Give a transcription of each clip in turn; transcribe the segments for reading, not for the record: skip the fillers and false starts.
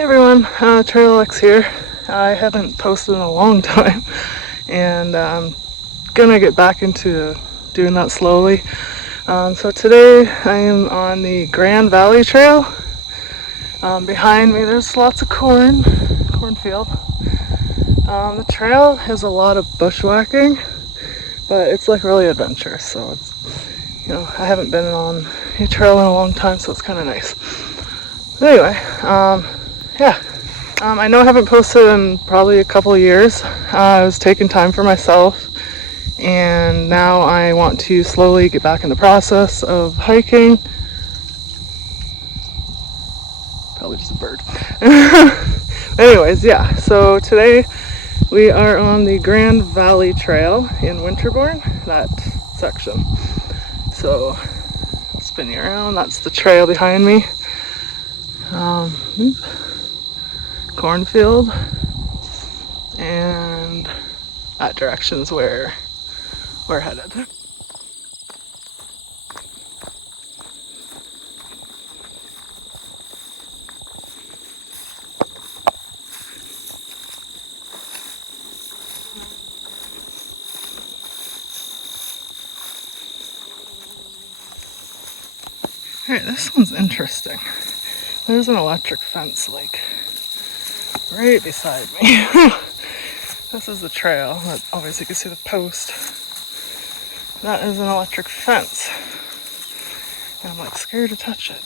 Hey everyone, Trail X here. I haven't posted in a long time, and I'm gonna get back into doing that slowly. So today I am on the Grand Valley Trail. Behind me there's lots of cornfield. The trail has a lot of bushwhacking, but it's like really adventurous, so I haven't been on a trail in a long time, so it's kind of nice. But anyway, yeah. I know I haven't posted in probably a couple of years. I was taking time for myself, and now I want to slowly get back in the process of hiking. Probably just a bird. Anyways, yeah, so today we are on the Grand Valley Trail in Winterbourne, that section. So I'll spin you around. That's the trail behind me. Cornfield, and that direction is where we're headed. Alright, this one's interesting. There's an electric fence like right beside me. This is the trail. Obviously you can see the post. That is an electric fence. And I'm like scared to touch it.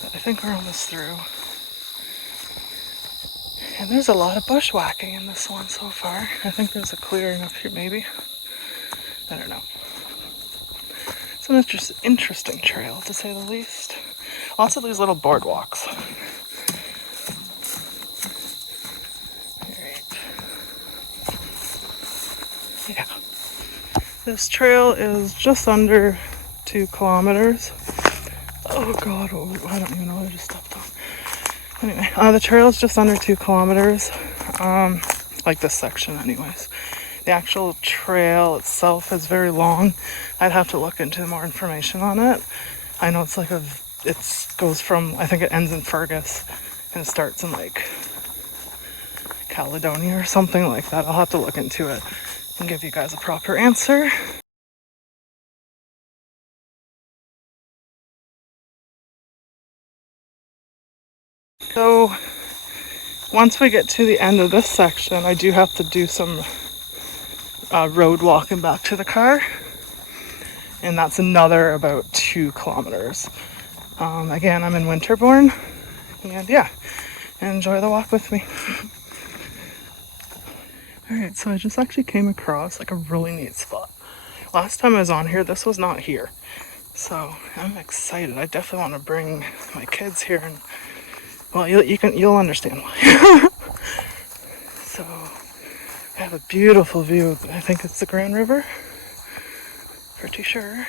But I think we're almost through. And there's a lot of bushwhacking in this one so far. I think there's a clearing up here maybe. I don't know. It's an interesting trail to say the least. Lots of these little boardwalks. Yeah. This trail is just under 2 kilometers. Oh god, I don't even know what I just stepped on. Anyway, the trail is just under 2 kilometers. Like this section anyways. The actual trail itself is very long. I'd have to look into more information on it. I know it's like it goes from, I think it ends in Fergus and it starts in like Caledonia or something like that. I'll have to look into it and give you guys a proper answer. So once we get to the end of this section, I do have to do some road walking back to the car, and that's another about 2 kilometers. Again, I'm in Winterbourne, and yeah, enjoy the walk with me. Alright, so I just actually came across like a really neat spot. Last time I was on here, this was not here. So I'm excited. I definitely want to bring my kids here, and well, you'll understand why. So I have a beautiful view. I think it's the Grand River. Pretty sure.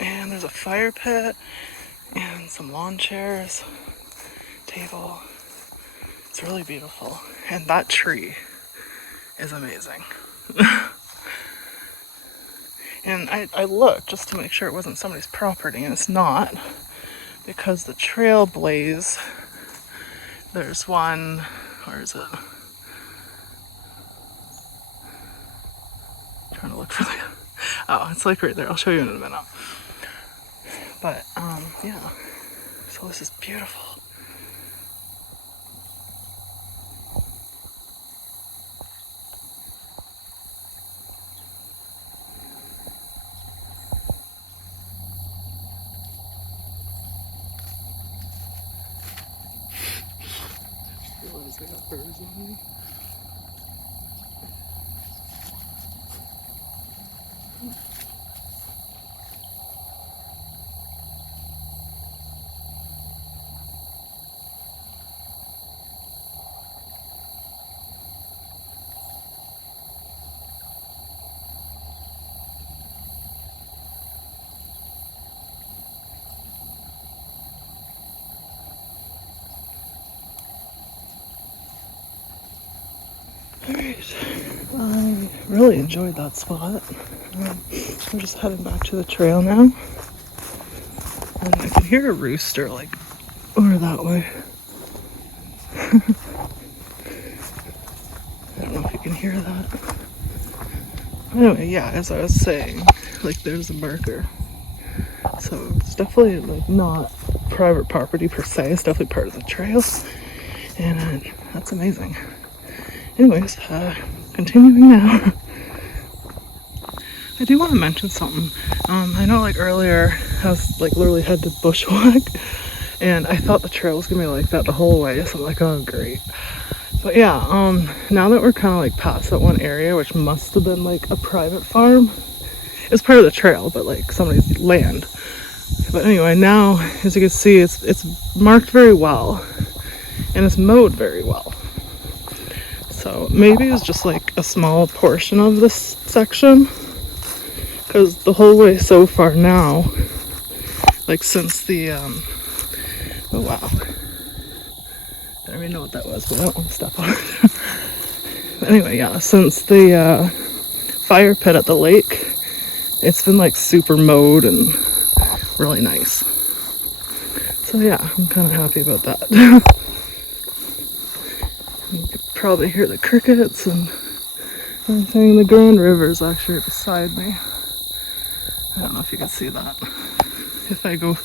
And there's a fire pit and some lawn chairs, table. It's really beautiful. And that tree is amazing. And I looked just to make sure it wasn't somebody's property, and it's not, because the trail blaze, there's one, where is it? I'm trying to look for the, oh, it's like right there. I'll show you in a minute. But yeah, so this is beautiful. Realize I got birds on me. Alright, I really enjoyed that spot. I'm just heading back to the trail now. And I can hear a rooster like or that way. I don't know if you can hear that. Anyway, yeah, as I was saying, like there's a marker. So it's definitely like not private property per se, it's definitely part of the trail. And that's amazing. Anyways, continuing now. I do want to mention something. I know like earlier I was like literally had to bushwhack and I thought the trail was gonna be like that the whole way, so I'm like, oh great. But yeah, now that we're kind of like past that one area, which must have been like a private farm, it's part of the trail, but like somebody's land. But anyway, now as you can see, it's marked very well and it's mowed very well. So maybe it's just like a small portion of this section, because the whole way so far now, like since the oh wow, I don't even know what that was, but I don't want to step on it. But anyway, yeah, since the fire pit at the lake, it's been like super mowed and really nice. So yeah, I'm kind of happy about that. You could probably hear the crickets and everything. The Grand River is actually right beside me. I don't know if you can see that. If I go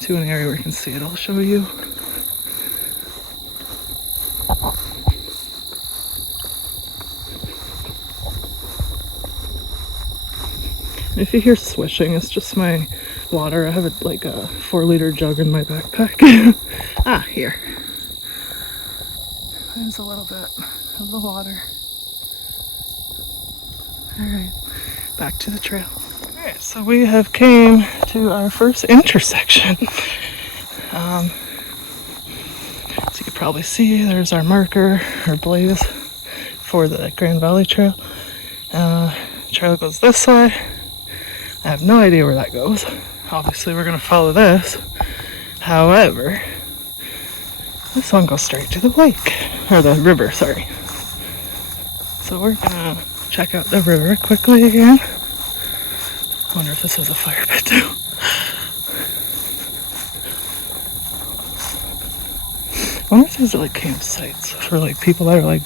to an area where you can see it, I'll show you. If you hear swishing, it's just my water. I have like a 4-liter jug in my backpack. Ah, here. There's a little bit of the water. Alright, back to the trail. Alright, so we have came to our first intersection. As you can probably see, there's our marker, our blaze for the Grand Valley Trail. Trail goes this way. I have no idea where that goes. Obviously we're going to follow this. However, this one goes straight to the lake. Or the river, sorry. So we're going to check out the river quickly again. I wonder if this has a fire pit too. I wonder if these are like campsites for like people that are like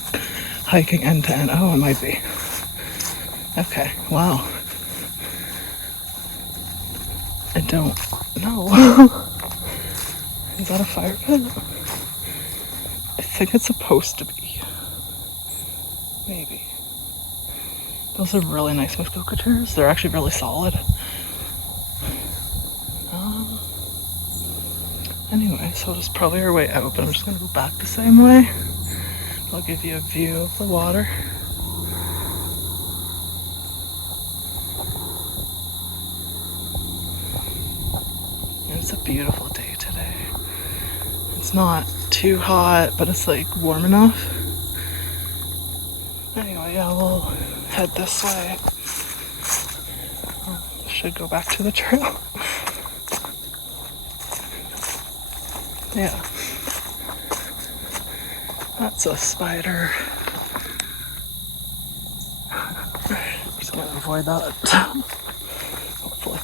hiking end to end. Oh, it might be. Okay, wow. I don't know. Is that a fire pit? I think it's supposed to be. Maybe. Those are really nice Muskoka chairs. They're actually really solid. Anyway, so this is probably our way out, but I'm just going to go back the same way. I'll give you a view of the water. And it's a beautiful day today. It's not too hot, but it's like warm enough. Anyway, yeah, we'll head this way. Should go back to the trail. Yeah. That's a spider. I'm just gonna avoid that. Hopefully.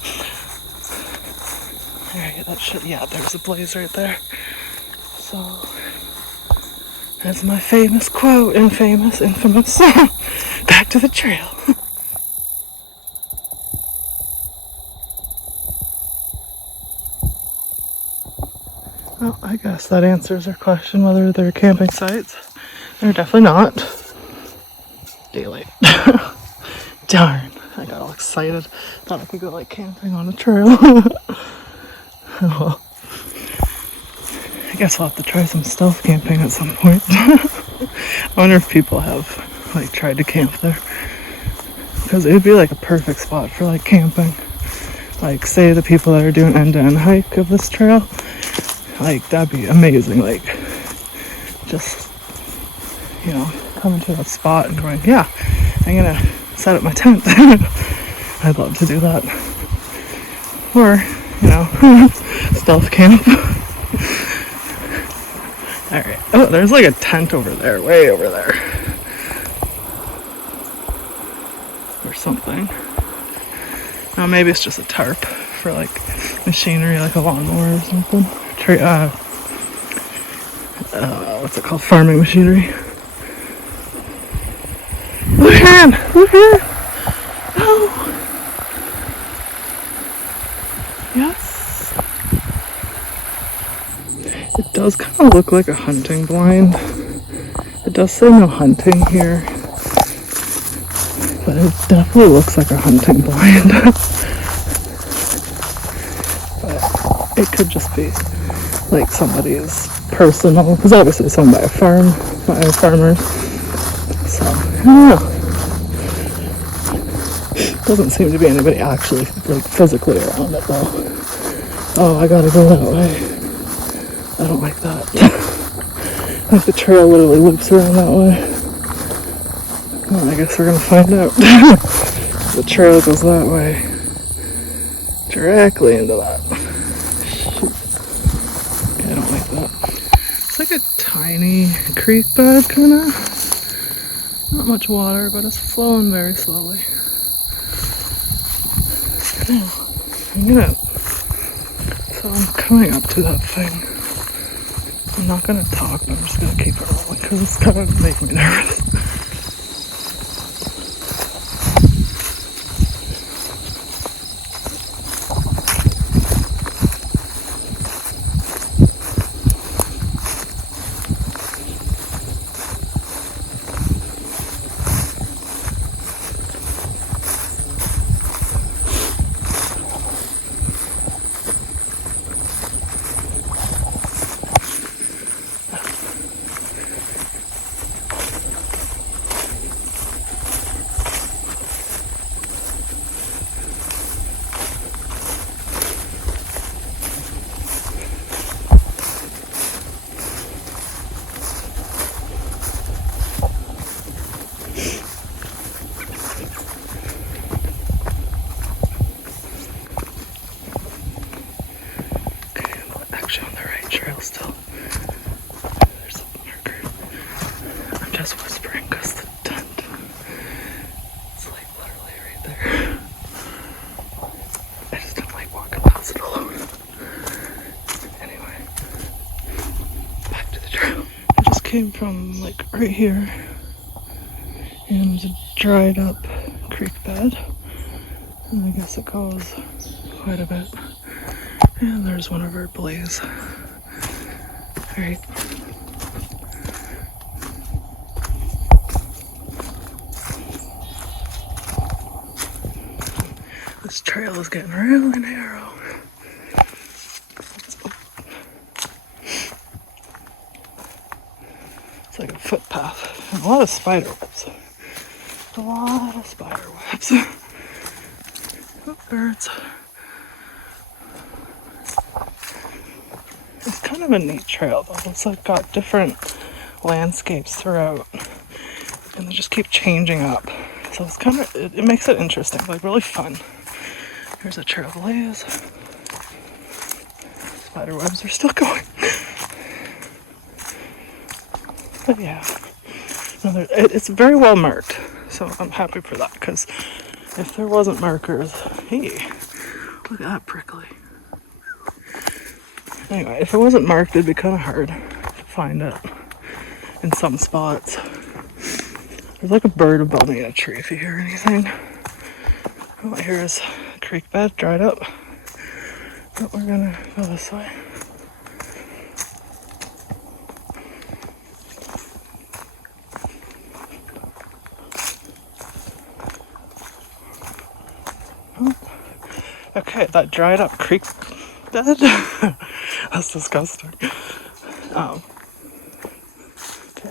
Alright, that should, yeah, there's a blaze right there. So, that's my famous quote, infamous. Back to the trail. Well, I guess that answers our question whether they're camping sites. They're definitely not. Daylight. Darn, I got all excited. Thought I could go like camping on a trail. Well, I guess I'll have to try some stealth camping at some point. I wonder if people have like tried to camp there. Because it would be like a perfect spot for like camping. Like say the people that are doing end-to-end hike of this trail. Like, that'd be amazing, like, just, you know, coming to that spot and going, yeah, I'm gonna set up my tent. I'd love to do that. Or, you know, stealth camp. Alright, oh, there's like a tent over there, way over there. Or something. Oh, maybe it's just a tarp for, like, machinery, like a lawnmower or something. what's it called? Farming machinery. Luhan! Luhan! No! Yes! It does kind of look like a hunting blind. It does say no hunting here. But it definitely looks like a hunting blind. But it could just be like somebody's personal, because obviously it's owned by a farm, by farmers. So, I don't know. Doesn't seem to be anybody actually like physically around it though. Oh, I gotta go that way. I don't like that. Like the trail literally loops around that way. Well, I guess we're gonna find out. The trail goes that way. Directly into that. Shoot. Okay, I don't like that. It's like a tiny creek bed, kinda. Not much water, but it's flowing very slowly. So I'm coming up to that thing. I'm not gonna talk, but I'm just gonna keep it rolling because it's kind of making me nervous. On the right trail still. There's a marker. I'm just whispering because the tent, it's like literally right there. I just don't like walking past it alone. Anyway, back to the trail. I just came from like right here and a dried up creek bed. And I guess it goes quite a bit. And there's one of our blaze. Alright. This trail is getting really narrow. It's like a footpath. And a lot of spider webs. A lot of spider webs. Oh, birds. It's kind of a neat trail though. It's like got different landscapes throughout. And they just keep changing up. So it's kind of, it makes it interesting, like really fun. Here's a trail blaze. Spider webs are still going. But yeah, no, it's very well marked. So I'm happy for that, because if there wasn't markers, hey, look at that prickly. Anyway, if it wasn't marked, it'd be kind of hard to find it in some spots. There's like a bird above me in a tree if you hear anything. Oh, here's a creek bed dried up. But we're gonna go this way. Oh. Okay, that dried up creek bed. That's disgusting. Okay,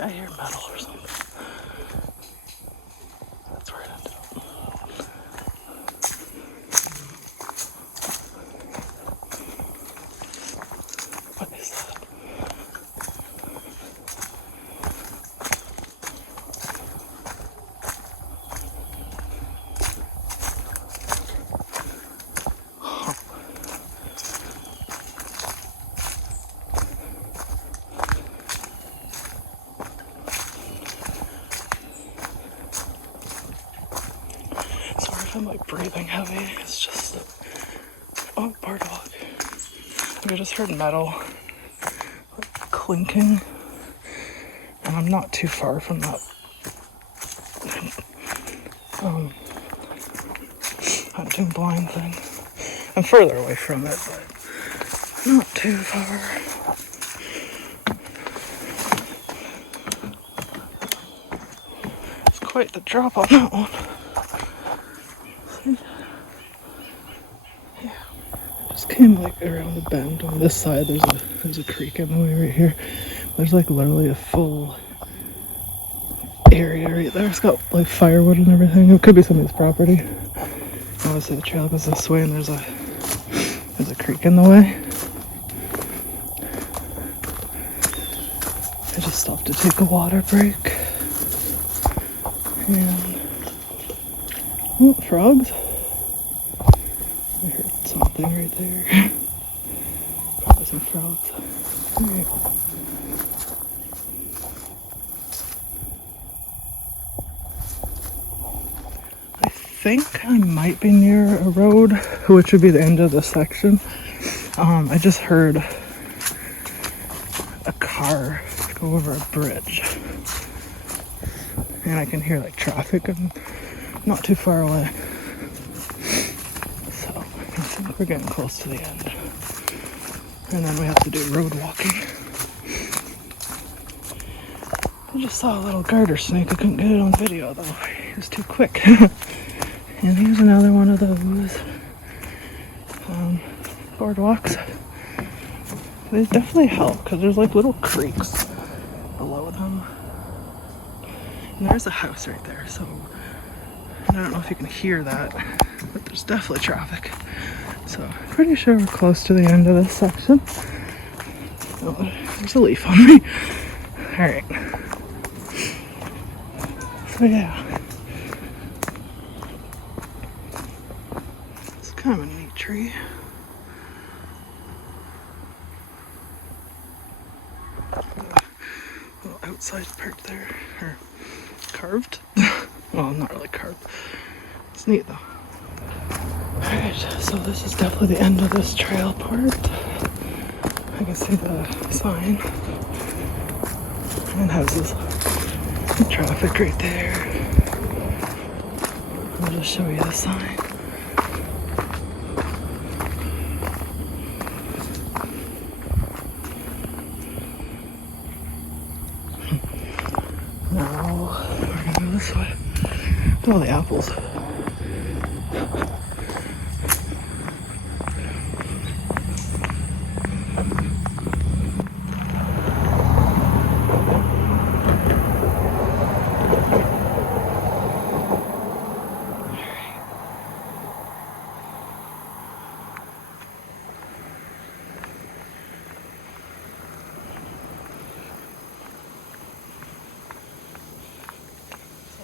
I hear metal or something. That's right into it. What is that? I'm like breathing heavy. It's just, oh, bar dog. I just heard metal like clinking. I'm not too far from that hunting blind thing. I'm further away from it, but not too far. It's quite the drop on that one. See? Yeah. Just came like around the bend on this side. There's a creek in the way right here. There's like literally a full area right there. It's got like firewood and everything. It could be somebody's property. Obviously the trail goes this way and there's a creek in the way. I just stopped to take a water break. And oh, frogs. I heard something right there. Probably some frogs. Right. I think I might be near a road, which would be the end of the section. I just heard a car go over a bridge. And I can hear like traffic and not too far away. So I think we're getting close to the end. And then we have to do road walking. I just saw a little garter snake. I couldn't get it on video though. It was too quick. And here's another one of those boardwalks. They definitely help because there's like little creeks below them. And there's a house right there, so I don't know if you can hear that, but there's definitely traffic. So I'm pretty sure we're close to the end of this section. Oh, there's a leaf on me. Alright. So yeah. It's kind of a neat tree. Little outside part there. Or carved. Well, not really carved. It's neat though. Alright, so this is definitely the end of this trail part. I can see the sign. And houses. And traffic right there. I'll just show you the sign. Now we're gonna go this way. Look at all the apples.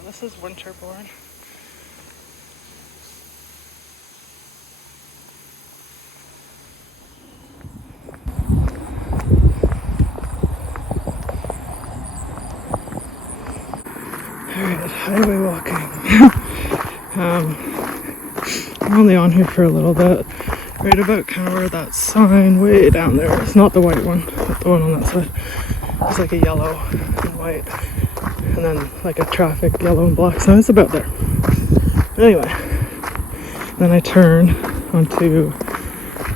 This is Winterbourne. Alright, highway walking. I'm only on here for a little bit. Right about kind of where that sign way down there. It's not the white one, but the one on that side. It's like a yellow and white. And then like a traffic yellow and black sign. It's about there. Anyway, then I turn onto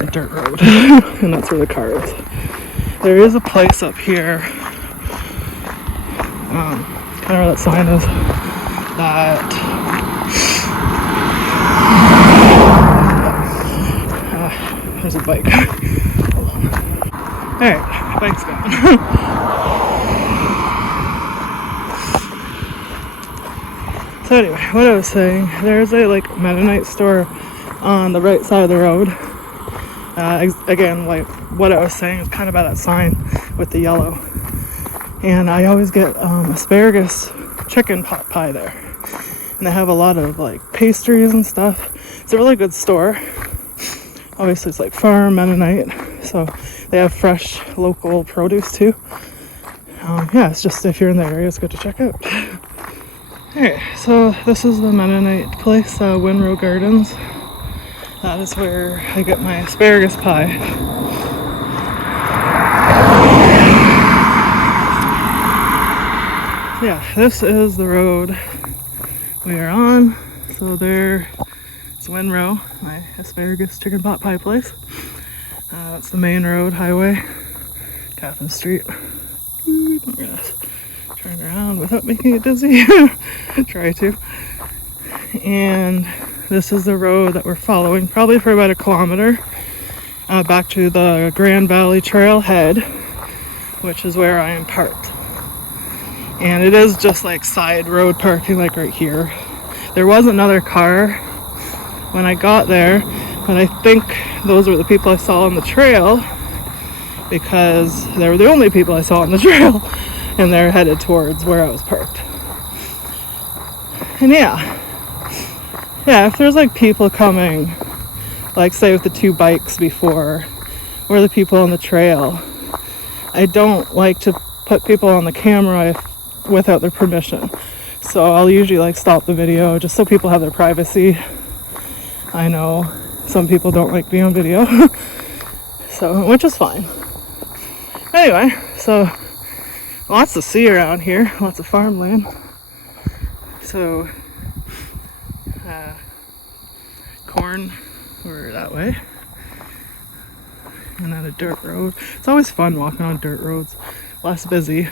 a dirt road, and that's where the car is. There is a place up here, kind of where that sign is, that there's a bike. Hold on. Alright, bike's gone. So anyway, what I was saying, there's a like Mennonite store on the right side of the road. Again, like what I was saying is kind of by that sign with the yellow. And I always get asparagus chicken pot pie there. And they have a lot of like pastries and stuff. It's a really good store. Obviously it's like farm Mennonite, so they have fresh local produce too. Yeah, it's just if you're in the area, it's good to check out. Okay, so this is the Mennonite place, Winrow Gardens. That is where I get my asparagus pie. yeah, this is the road we are on. So there's Winrow, my asparagus chicken pot pie place. That's the main road, highway, Catherine Street. I'm gonna turn around without making it dizzy. Try to. And this is the road that we're following, probably for about a kilometer, back to the Grand Valley Trailhead, which is where I am parked. And it is just like side road parking, like right here. There was another car when I got there, but I think those were the people I saw on the trail, because they were the only people I saw on the trail, and they're headed towards where I was parked. And yeah, if there's like people coming, like say with the two bikes before, or the people on the trail, I don't like to put people on the camera without their permission. So I'll usually like stop the video just so people have their privacy. I know some people don't like being on video, so, which is fine. Anyway, so lots to see around here, lots of farmland. So corn over that way, and then a dirt road. It's always fun walking on dirt roads, less busy.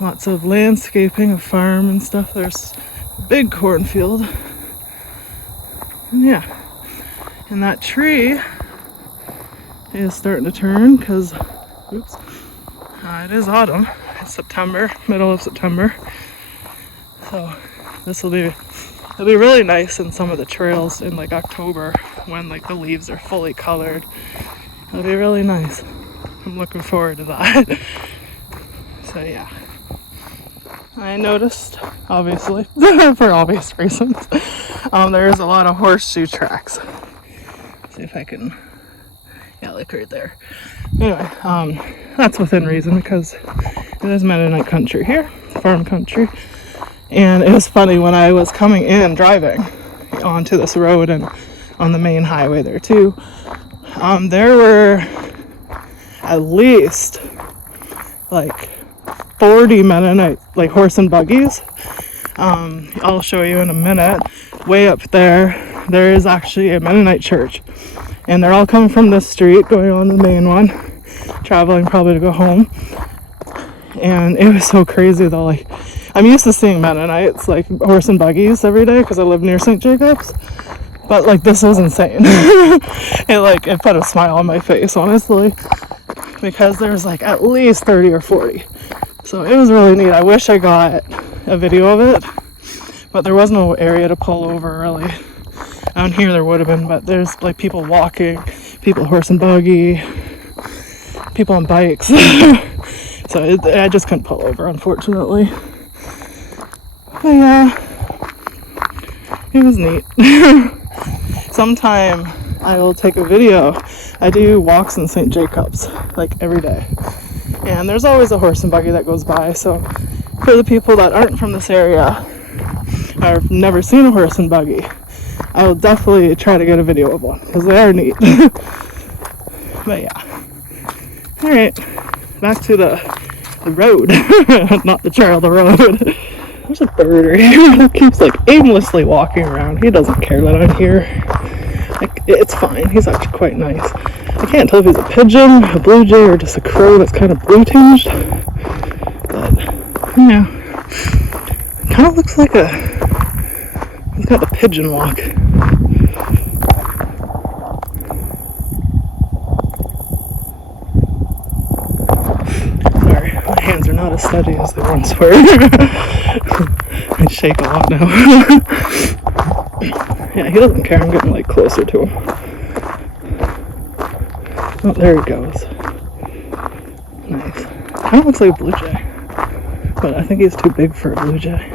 Lots of landscaping, a farm and stuff. There's a big cornfield. And yeah, and that tree is starting to turn because, oops, it is autumn. It's September, middle of September. So this will be, it'll be really nice in some of the trails in like October when like the leaves are fully colored. It'll be really nice. I'm looking forward to that. So yeah. I noticed, obviously, for obvious reasons, there is a lot of horseshoe tracks. See if I can, yeah, like right there. Anyway, that's within reason because it is Mennonite country here, farm country. And it was funny when I was coming in, driving onto this road and on the main highway there too, there were at least like 40 Mennonite like horse and buggies. I'll show you in a minute. Way up there is actually a Mennonite church, and they're all coming from this street going on the main one, traveling probably to go home. And it was so crazy though, like I'm used to seeing Mennonites like horse and buggies every day because I live near St. Jacob's, but like this was insane. It put a smile on my face, honestly, because there's like at least 30 or 40. So it was really neat. I wish I got a video of it, but there was no area to pull over really. Down here there would have been, but there's like people walking, people horse and buggy, people on bikes. So I just couldn't pull over, unfortunately. But yeah, it was neat. Sometime I will take a video. I do walks in St. Jacob's like every day. And there's always a horse and buggy that goes by, so for the people that aren't from this area or have never seen a horse and buggy, I will definitely try to get a video of one because they are neat. But yeah, alright, back to the road. Not the trail, the road. There's a bird right here that keeps like aimlessly walking around. He doesn't care that I'm here. Like, it's fine, he's actually quite nice. I can't tell if he's a pigeon, a blue jay, or just a crow that's kind of blue tinged. But, yeah. It kind of looks like he's got the pigeon walk. Sorry, my hands are not as steady as they once were. I shake a lot now. Yeah, he doesn't care. I'm getting like closer to him. Oh, there he goes. Nice. Kind of looks like a blue jay, but I think he's too big for a blue jay.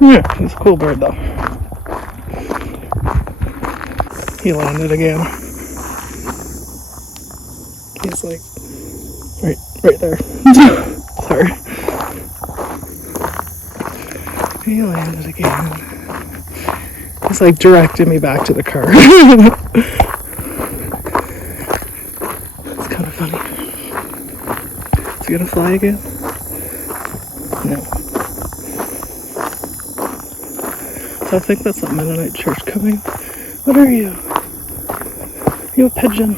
Yeah, he's a cool bird though. He landed again. He's like right there. Sorry. He landed again. He's like directing me back to the car. It's kind of funny. Is he gonna fly again? No. So I think that's a Mennonite church coming. What are you? You a pigeon?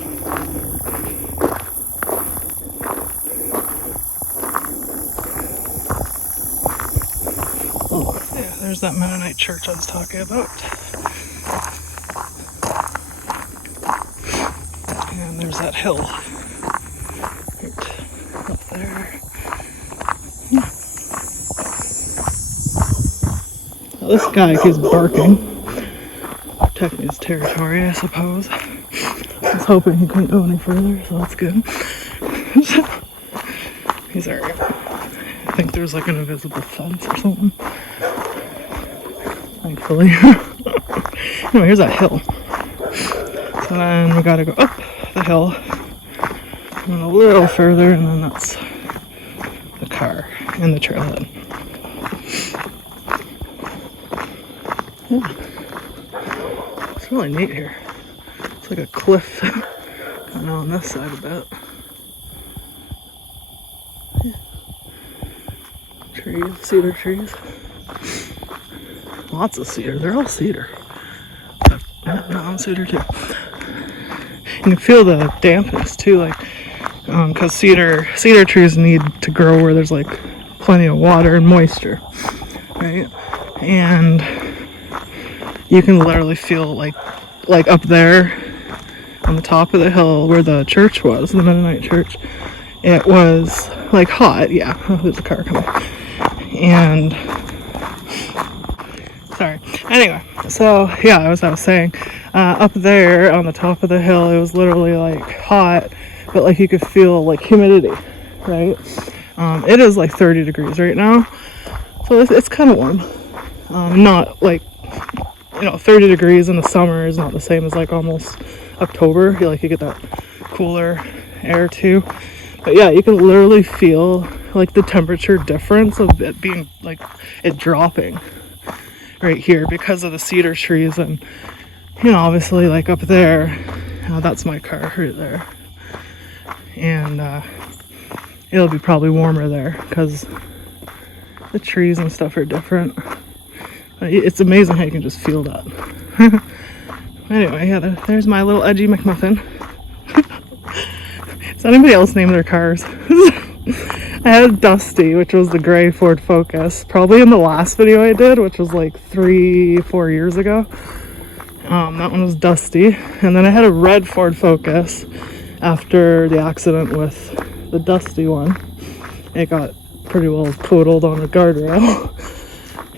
Oh, yeah, there's that Mennonite church I was talking about. And there's that hill. Right up there. Yeah. Well, this guy keeps barking. Protecting his territory, I suppose. I was hoping he couldn't go any further, so that's good. He's alright. I think there's like an invisible fence or something. Thankfully. Anyway, here's that hill. So then we gotta go up the hill. And a little further, and then that's the car and the trailhead. Yeah. It's really neat here. It's like a cliff kind of on this side a bit. Yeah. Trees, cedar trees. Lots of cedar. They're all cedar. But non-cedar too. You can feel the dampness too, like because cedar trees need to grow where there's like plenty of water and moisture, right? And you can literally feel like up there on the top of the hill where the church was, the Mennonite church, it was like hot. Yeah, oh, there's a car coming. And sorry. Anyway, so yeah, as I was saying, up there on the top of the hill, it was literally like hot, but like you could feel like humidity, right? It is like 30 degrees right now, so it's kind of warm. Not like, 30 degrees in the summer is not the same as like almost October. You get that cooler air too. But yeah, you can literally feel like the temperature difference of it being like it dropping right here because of the cedar trees. And obviously like up there, that's my car right there, and it'll be probably warmer there because the trees and stuff are different. It's amazing how you can just feel that. Anyway, yeah, there's my little edgy McMuffin. Does anybody else name their cars? I had Dusty, which was the gray Ford Focus, probably in the last video I did, which was like 3-4 years ago. That one was Dusty. And then I had a red Ford Focus after the accident with the Dusty one. It got pretty well totaled on a guardrail.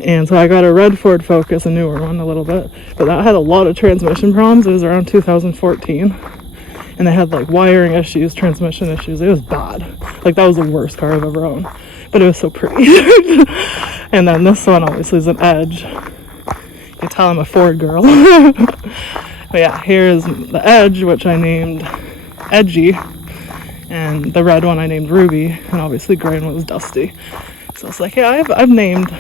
And so I got a red Ford Focus, a newer one a little bit, but that had a lot of transmission problems. It was around 2014, and they had like wiring issues, transmission issues. It was bad. Like that was the worst car I've ever owned, but it was so pretty. And then this one obviously is an Edge. You can tell I'm a Ford girl. But yeah, here's the Edge, which I named Edgy, and the red one I named Ruby, and obviously gray one was Dusty. So it's like, yeah, I've named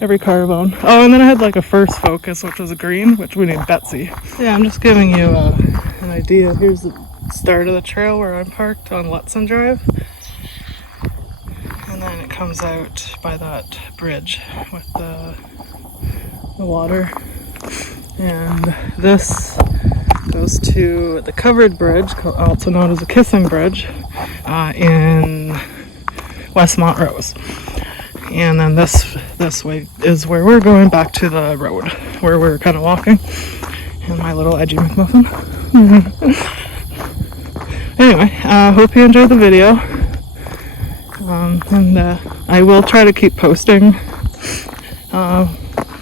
every car I've owned. Oh, and then I had like a first Focus, which was a green, which we named Betsy. Yeah, I'm just giving you an idea. Here's the start of the trail where I'm parked on Lutsen Drive. And then it comes out by that bridge with the water. And this goes to the covered bridge, also known as the Kissing Bridge, in West Montrose. And then this way is where we're going back to the road, where we're kind of walking. And my little edgy McMuffin. Anyway, hope you enjoyed the video. And I will try to keep posting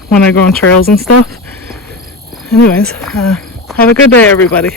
when I go on trails and stuff. Anyways, have a good day, everybody.